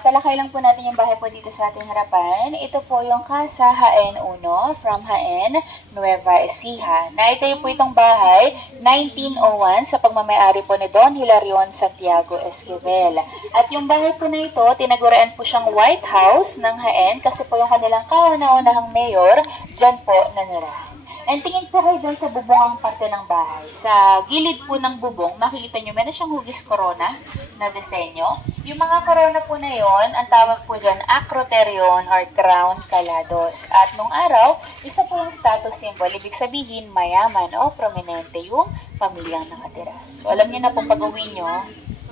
Talakay lang po natin yung bahay po dito sa ating harapan. Ito po yung Casa Jaen 1 from Jaen, Nueva Ecija. Naitayo po itong bahay 1901 sa pagmamayari po ni Don Hilarion Santiago Esquivel. At yung bahay po na ito, tinagurian po siyang White House ng Jaen kasi po yung kanilang kauna-unahang mayor dyan po nanirahan. And tingin po kayo doon sa bubungang parte ng bahay. Sa gilid po ng bubong, makikita nyo, meron siyang hugis corona na disenyo. Yung mga corona po na yon, ang tawag po dyan, acroterion or crown calados. At nung araw, isa po yung status symbol, ibig sabihin mayaman o prominente yung pamilyang nakatira. So alam niyo na po pag-uwi nyo,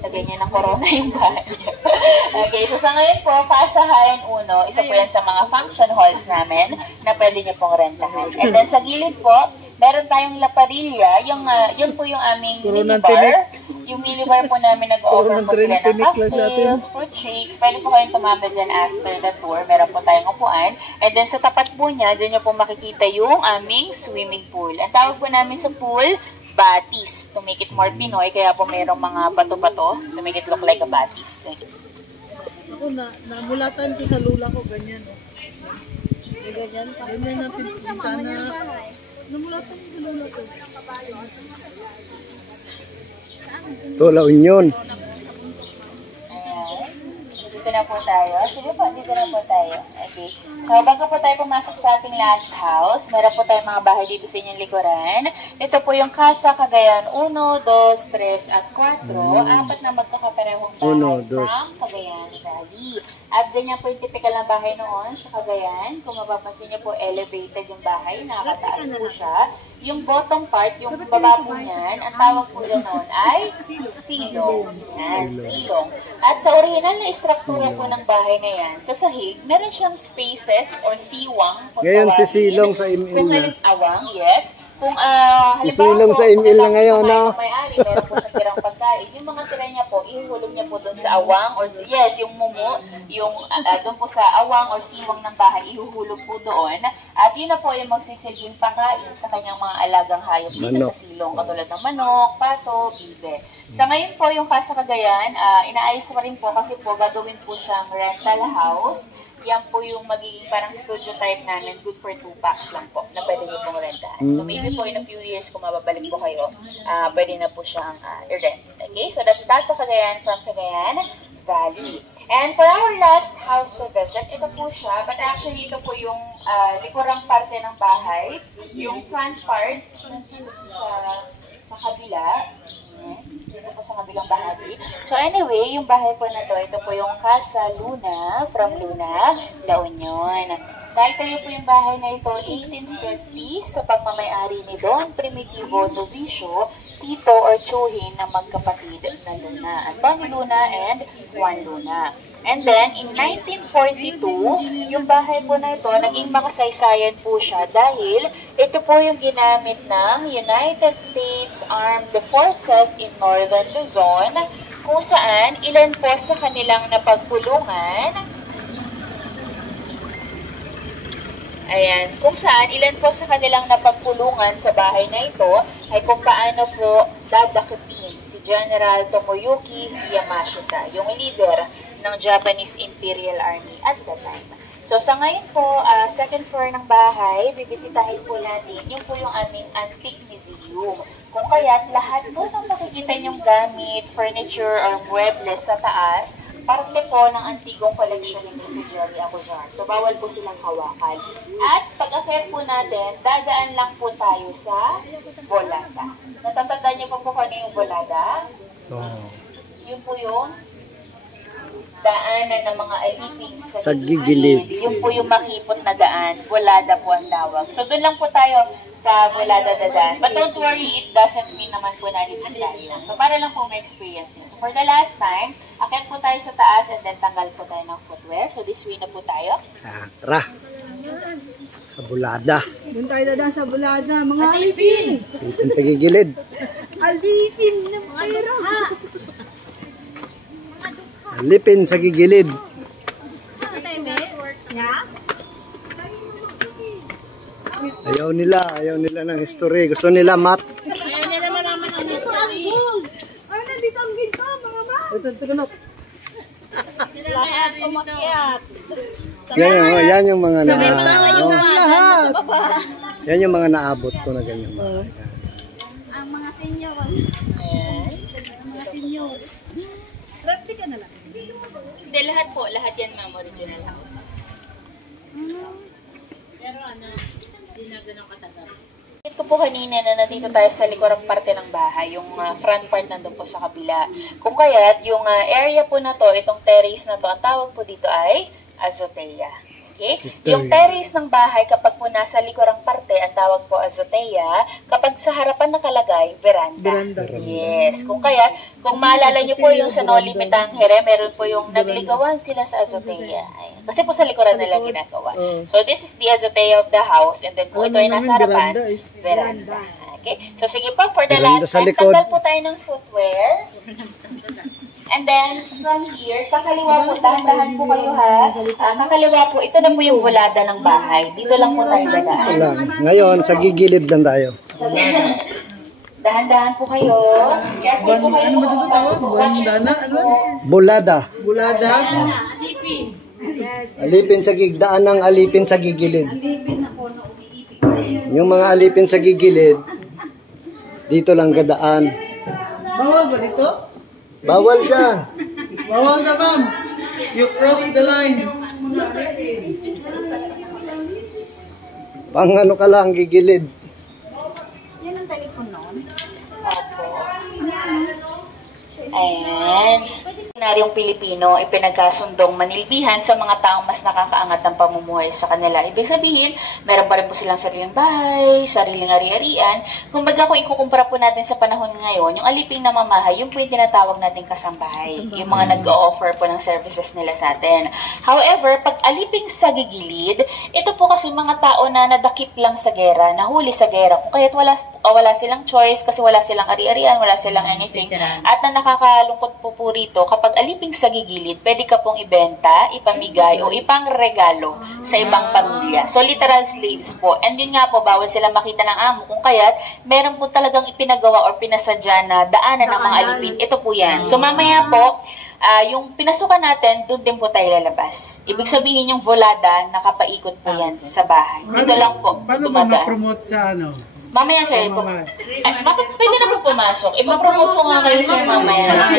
lagyan nyo ng corona yung bahay. Okay, so sa ngayon po, Casa Jaen 1, isa po yan sa mga function halls namin na pwede nyo pong rentahan. And then sa gilid po, meron tayong La Parilla, yun po yung aming minibar. Yung minibar po namin nag-offer po sila ng cocktails, fruit shakes. Pwede po kayong tumambay dyan after the tour. Meron po tayong upuan. And then sa tapat po niya, dyan nyo po makikita yung aming swimming pool. Ang tawag po namin sa pool, batis, to make it more Pinoy, kaya po mayroong mga bato-bato to make it look like a batis. Ako namulatan ko sa lula ko, ganyan. Ganyan na pinta na. Namulatan ko sa lula ko. Ito, La Union. Dito na po tayo. Sige po, dito na po tayo. Okay. So, bago po tayo pumasok sa ating last house, meron po tayong mga bahay dito sa inyong likuran. Ito po yung Casa Cagayan 1, 2, 3, at 4. Apat na magkakaparehong bahay from Cagayan Valley. At ganyan po yung typical na bahay noon sa Cagayan. Kung mapapansin niyo po, elevated yung bahay. Nakataas po siya. Yung bottom part, yung baba po niyan, ang tawag po dyan noon ay silong. Yan, silong. At sa original na istruktura po ng bahay na yan, sa sahig, meron siyang spaces or siwang. Ngayon si silong sa email na. Awang, yes. Kung halimbawa silong sa email na ngayon, no? May-ari, meron po siyang tirang pagkain. Yung mga tira niya po, ihulog niya po doon sa awang or yes, yung mumo, yung doon po sa awang or siwang ng bahay, ihuhulog po doon. At yun na po yung magsisilbing pagkain sa kanyang mga alagang hayop dito sa silong, katulad ng manok, pato, bibe. Sa ngayon po, yung Casa Cagayan, inaayos pa rin po kasi po gagawin po siyang rental house. Yan po yung magiging parang studio type namin, good for 2 packs lang po, na pwede nyo pong rentahan. So maybe po in a few years, kung mababalik po kayo, pwede na po siyang i-rent. Okay, so that's Casa Cagayan from Cagayan Valley. And for our last house to visit, ito po siya, but actually ito po yung likurang parte ng bahay, yung front part, sa kabila. Dito po sa kabilang bahagi. So anyway, yung bahay po na to, ito po yung Casa Luna from Luna, La Union. Dahil tayo po yung bahay na ito, 1850, sa pagmamayari ni Don Primitivo Novicio, tito or tsuhin ng magkapatid na Luna, Antonio Luna and Juan Luna. And then, in 1942, yung bahay po na ito, naging makasaysayan po siya dahil ito po yung ginamit ng United States Armed Forces in Northern Luzon, kung saan ilan po sa kanilang napagpulungan, kung saan ilan po sa kanilang napagpulungan sa bahay na ito ay kung paano po dadakitin si General Tomoyuki Yamashita, yung leader ng Japanese Imperial Army at that time. So sa ngayon po, second floor ng bahay, bibisitahin po natin yung po yung aming antique museum. Kung kaya't lahat po ng makikita nyong gamit, furniture, or muebles sa taas, parte po ng antigong collection ni Mr. Jerry Acuzar. So bawal po silang hawakan. At pag-akyat po natin, dadaan lang po tayo sa Bolada. Natatandaan niyo po kung ano yung Bolada? Yun po yung daanan ng mga aliping sa gigilid. Yung po yung makipot na daan, Bolada po ang tawag. So doon lang po tayo sa Bolada dadaan. But don't worry, it doesn't mean naman po na dito tayo. So para lang po may experience niyo. So for the last time, akyat po tayo sa taas and then tanggal po tayo ng footwear. So this way na po tayo. Tara! Sa Bolada. Doon tayo dadaan sa Bolada, mga alipin! Alipin sa gigilid. Alipin ng pera! Alipin sa gigilid. Ayaw nila ng history. Gusto nila math. Ayaw nila naman ang history. Ay, nandito ang ginto, mga ma! Ito na. Lahat umakyat. Yan yung mga na, Lahat. yan yung mga naabot ko na ganyan. Ang mga senior. Ang mga senior. Grabe ka na lang. Hindi, lahat po. Lahat yan, ma'am, original house. Pero dinagdan ng katagal. Ito po kanina na nandito tayo sa likurang parte ng bahay, yung front part nandun po sa kabila. Kung kaya't, yung area po na to, itong terrace na to, ang tawag po dito ay azotea. Okay? Yung terrace ng bahay, kapag po nasa likurang parte, ang tawag po azotea. Kapag sa harapan nakalagay, veranda. Yes. Kung kaya, kung maalala nyo po yung sa No Limit Angere, meron po yung nagligawan sila sa azotea. Kasi po sa likuran nila ginagawa. So, this is the azotea of the house. And then kung ito ay nasa harapan, veranda. Okay? So, sige po, for the last time, tanggal po tayo ng footwear. And then, from here, kakaliwa po, dahan-dahan po kayo ha. Kakaliwa po, ito na po yung bulada ng bahay. Dito lang po tayo dadaan. Ngayon, sa gigilid lang tayo. Dahan-dahan po kayo. Careful po kayo. Ano ba ito tawag? Buwandana? Ano? Bulada. Bulada? Alipin sa daan ng alipin sa gigilid. Yung mga alipin sa gigilid, dito lang gadaan. Bawal ba dito? Bawal ka. Bawal ka, ma'am. You cross the line. Pang ano ka lang, gigilid. Yan ang telepon noon. Ayan. Ordinaryong Pilipino ay pinagkasundong manilbihan sa mga taong mas nakakaangat ng pamumuhay sa kanila. Ibig sabihin, meron pa rin po silang sariling bahay, sariling ari-arian. Kumbaga kung ikukumpara po natin sa panahon ngayon, yung aliping na mamahay, yung po yung tinatawag natin kasambahay. Yung mga nag-o-offer po ng services nila sa atin. However, pag aliping sa gigilid, ito po kasi mga tao na nadakip lang sa gera, nahuli sa gera. Kung kaya't wala silang choice kasi wala silang ari-arian, wala silang anything. At na nakakalungkot po rito, kapag aliping sa gigilid, pwede ka pong ibenta, ipamigay, o ipangregalo sa ibang pamilya. So, literal slaves po. And yun nga po, bawal sila makita ng amo. Kung kaya't, meron po talagang ipinagawa or pinasadya na daanan ng mga alipin. Ito po yan. So, mamaya po, yung pinasukan natin, doon din po tayo lalabas. Ibig sabihin yung volada, nakapaikot po yan sa bahay. Dito lang po, Paano ba dumadaan. ma-promote sa ano? Mamaya, sir, pwede na po pumasok. Ipapromote ko nga kayo, sir, mamaya.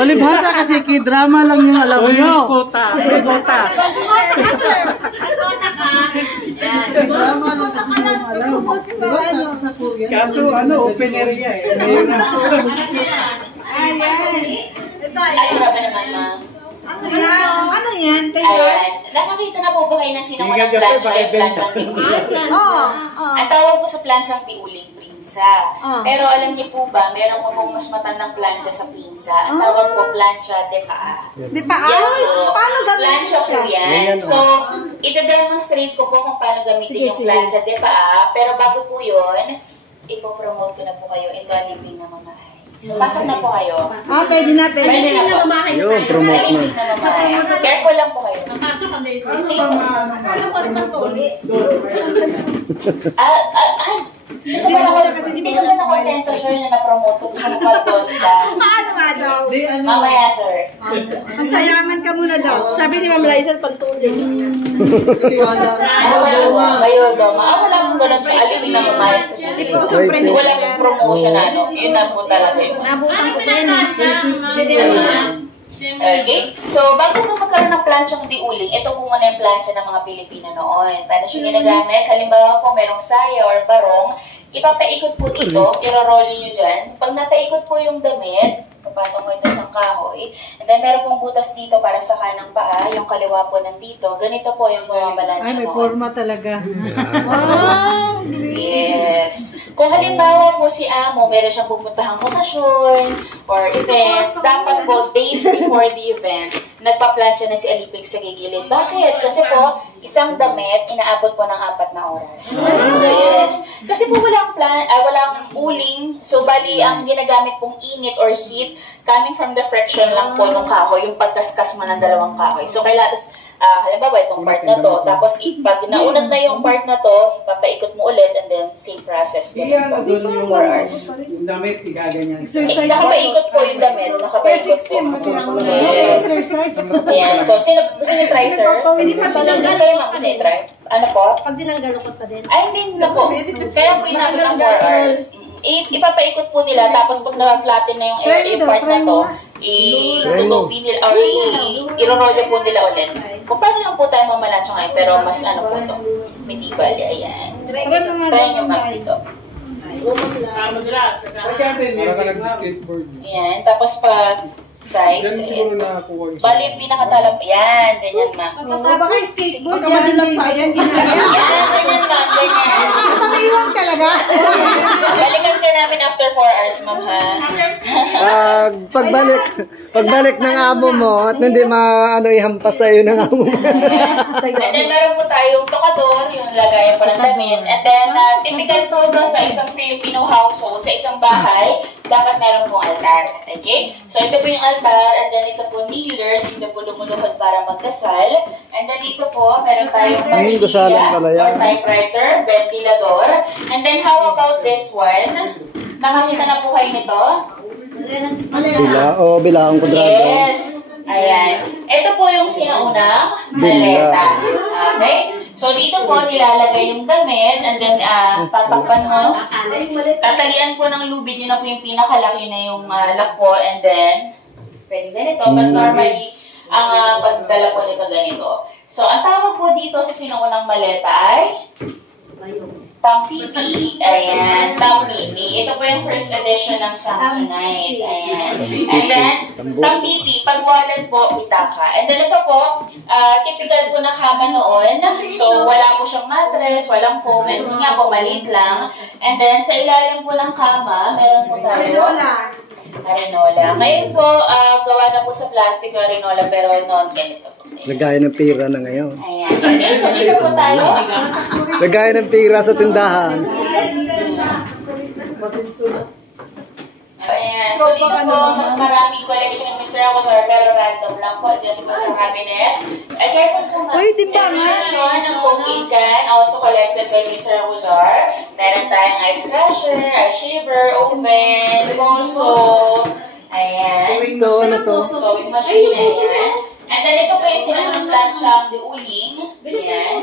Palibhasa kasi k-drama lang yung alam nyo. Kota. Kota. Drama lang kasi yung alam. Diba sa Korea? Kaso open area eh. Ay, grabe naman, ma'am. Ano yan? Ano yan? Ayan. Nakakita na po ba kayo ng sinungan ng planchang tiuling? Ang tawag po sa planchang tiuling, prinsa. Pero alam niyo po ba, meron po pong mas matandang plancha sa prinsa. Ang tawag po plancha de paa. Di ba? Paano gamitin Plancha siya? po yan. So, ide-demonstrate ko po kung paano gamitin yung plancha de paa. Pero bago po yun, ipopromote ko na po kayo ito alipin na mamahay. So, pasok na po kayo. Pwede na, pwede. Pwede na po. Yun, promote na. Careful lang po kayo. Akala ko rin pantuli. Hindi ka ba nakontento, sir, na na-promote ko sa pag-doon ka? Paano nga daw? Mamaya, sir. Mas mayaman ka muna daw. Sabi ni Ma'am Liza, pantuli. Bayo daw. Wala mong ganun. Alipin na mamayat sa sarili. Wala mong promotion, ano. Yun na po talaga yun. Nabutan ko pa yan. Okay? So, bago po magkaroon ng planchang diuling, ito po muna yung plansya ng mga Pilipino noon. Paano siya ginagamit? Halimbawa po, merong saya or barong, ipapaikot po ito, irorolly nyo dyan. Pag napaikot po yung damit, papatong mo ito sa kahoy, and then meron pong butas dito para sa kanang paa, yung kaliwa po nandito. Ganito po yung mga balansya Ay, may noon. forma talaga. Yes. Kung halimbawa po si Amo, meron siyang pupuntahang okasyon or events, dapat po days before the event, nagpa-plancha na si Aliping sa gigilid. Bakit? Kasi po, isang damit, inaabot po ng 4 na oras. Yes. Kasi po walang uling, so bali ang ginagamit pong init or heat, coming from the friction lang po ng kahoy, yung pagkaskas mo ng dalawang kahoy. So kailangan, halimbawa itong part na to, tapos pag naunat na yung part na to, papaikot mo ulit and then same process. Iya, doon yung 4 hours. yung damit, igaganyan. Nakapaikot po yung damit, nakapaikot po. Exercise. Ayan, so gusto niyo try, sir? Hindi pa tinanggal. Kayo ma'am, gusto niyo try? Ano po? Pag dinanggalukot pa din. Ay, hindi na po. Kaya po inabot ng 4 hours. Ipapaikot po nila, tapos pag na-flatten na yung part na to, itutubi nila, or i-rollo po nila ulit. Kung paano lang po tayo mamalansyo ngayon, pero mas ano po to, mitibay, ayan. Try nyo ma'am dito. Ayan, tapos pa sides, ayan. Bali yung pinakatalap, ayan, ganyan ma'am. Baka skateboard yan. Yan, Ayan, ganyan ma'am, ganyan. Nakakaiwang talaga. Balikan ka namin after 4 hours, ma'am, ha? Pagbalik ng amo mo at hindi ihampas sa'yo ng amo mo. And then, meron po tayong tokador, yung lagayan pa ng damit. And then, typical po sa isang Filipino household, sa isang bahay, dapat meron pong altar. Okay? So, ito po yung altar, and then ito po kneeler, dito po lumuluhod para magdasal. And then, dito po, meron tayong dasalan pala yan. or typewriter, ventilador. And then, how about this one? Nakakita na po kayo nito? Bilaang kudrado. Yes. Ayan. Ito po yung sinaunang maleta. Okay? So, dito po nilalagay yung damit and then tatakpan mo. Tatalian po ng lubid. Yun na po yung pinakalaki na yung lock po. And then, pwede ganito. But normally, ang pagdala po nito ganito. So, ang tawag po dito sa sinaunang maleta ay Tampipi. Ayan, Tampipi. Ito po yung first edition ng Samsonite. Ayan. And then, Tampipi, pag wallet po, pitaka. And then ito po, typical po na kama noon. So, wala po siyang mattress, walang foam, and hindi nga po, maliit lang. And then, sa ilalim po ng kama, meron po tayo Arenola. Ngayon po, gawa na po sa plastic yung Arenola, pero non-ganito po. Lagay ng pira na ngayon. Ayan. Okay, so dito po tayo. Lagay ng pira sa tindahan. Ayan. So dito po, mas maraming collection ng Mr. Acosar, pero random lang po. Diyan po sa cabinet. Ay, careful po nga. Edition ng cooking can, also collected by Mr. Acosar. Meron tayong ice crusher, ice shaver, oven, also. Ayan. Sewing machine. Ayan. And then ito po yung sinunod plancha de uling. Ayan.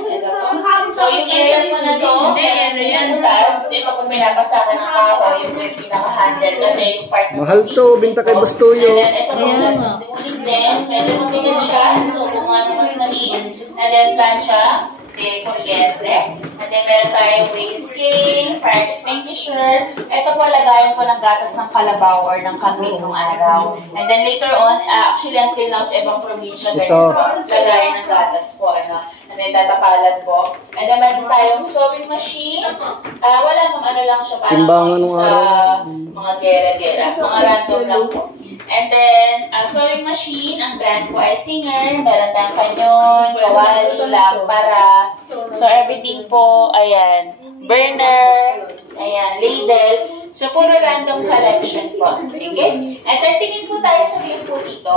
So yung area po na to, yung taas, ito po pinapasakan ng kahoy, yung pinaka-handle kasi yung part na Mahal to, binta kay Bastuyo. And then ito po plancha de uling din, medyo mabigat siya, so kung ano mas maliit. And then plancha de kuryente. And then meron tayong weighing scale, fire extinguisher. Ito po lagayan po ng gatas ng kalabaw or ng kambing ng araw. And then later on, actually until now sa ibang probinsya, ganyan po, lagayan ng gatas po. And then tatapalan po. And then meron tayong sewing machine. Wala nung ano lang siya, parang timbangan ng sa araw. mga gera-gera. Mga random lang po. And then, sewing machine, ang brand po ay Singer. Meron tayong kanyon, kawali, lampara. So everything po, ayan, burner, ayan, ladle. So, puro random collection po. Okay? At tingin po tayo sa view po dito.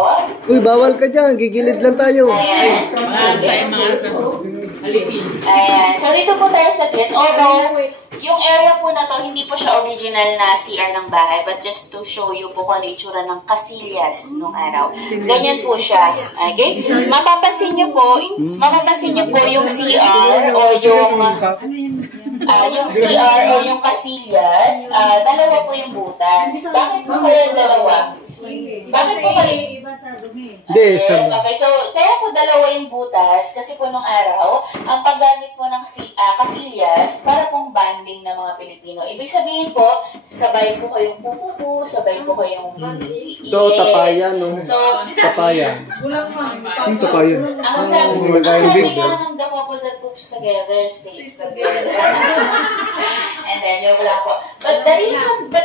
Uy, bawal ka dyan. Gigilid lang tayo. Ayan. Ayan. So, dito po tayo sa grid. Although, yung area po na to, hindi po siya original na CR ng bahay. But just to show you po kung ano itsura ng Casillas nung araw. Ganyan po siya. Okay? Mapapansin niyo po yung CR o yung CR o yung Casillas, dalawa po yung butas. Bakit po kayo dalawa? Bakit po kayo? Yes, okay. So, kaya po dalawa yung butas kasi po nung araw, ang paggamit po ng Casillas para pong banding ng mga Pilipino. Ibig sabihin po, sabay po kayong pupupu, sabay po kayong Ito, tapayan. So, tapayan. Yung tapayan. Ang sabi nga ng the couple that poops together stays together. And then, yung wala po. But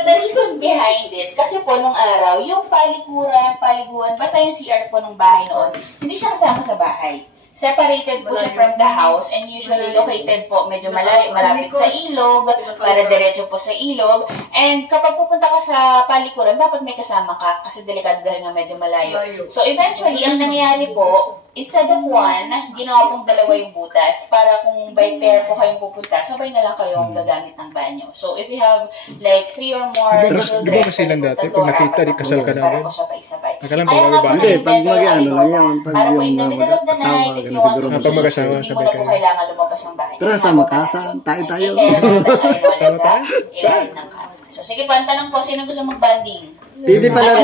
the reason behind it, kasi po nung araw, yung paliguan, basta yung CR po ng bahay noon, hindi siya kasama sa bahay. Separated po siya from the house and usually located po medyo malapit sa ilog, para diretso po sa ilog. And kapag pupunta ka sa palikuran, dapat may kasama ka kasi delikado dahil nga medyo malayo. So eventually, ang nangyayari po, instead of one, ginawa pong dalawa yung butas para kung by pair po kayong pupunta, sabay na lang kayong gagamit ng banyo. So, if you have like 3 or more children, Di ba kasi lang dati, pag nakita, di kasal ka na rin. Akala mo Kaya ba ba? Hindi, pag mag-ano lang yan, pag para po yung in the middle of the mag-asawa, night, if ganun you want siguro. to Pag mag-asawa, hindi mo sabay na po kayo. kailangan lumabas ng bahay. Tara, sama ka, tayo. Sama tayo? Ilalim ng kama. So, sige po, ang tanong po, sino gusto mag-banding? Pwede pala.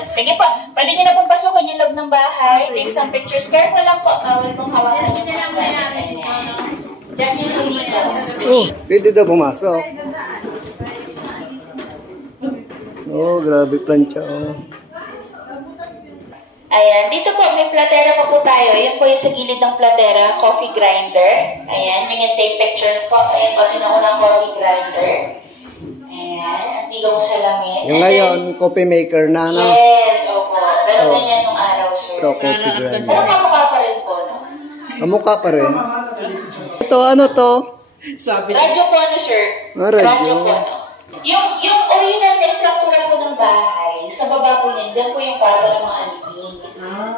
Sige po, pwede nyo na pong pasukin yung loob ng bahay. Take some pictures. Careful lang po. Bawal pong hawakan yung mga banding. Check nyo po dito. Oh, pwede daw pumasok. Oh, grabe plancha. Oh. Ayan, dito po, may platera pa po tayo. Yan po yung sa gilid ng platera, coffee grinder. Ayan, yung take pictures po. Ayan po, sinuunang coffee grinder. Ayan, antigong salamin. Yung ngayon, coffee maker na, no? Yes, opo. Pero ganyan nung araw, sir. Ito, coffee Pero grinder. kamukha pa rin po, no? Kamukha pa rin. Ito, ano to? Sabi Radyo po, ano, sir? Ah, radyo. Po, no? Yung original na struktura po ng bahay, sa baba po niyan, dyan po yung kwarto ng mga alipin.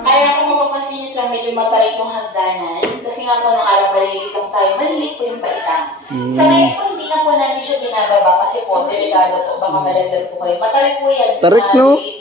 Kaya kung mapapansin niyo sa medyo matarik yung hagdanan, kasi nga po nung araw maliliit lang tayo, maliliit po yung paitang. Sa ngayon po, hindi na po namin siya binababa kasi po, delikado po, baka malaglag po kayo. Matarik po yan. Tarik, no? Maliit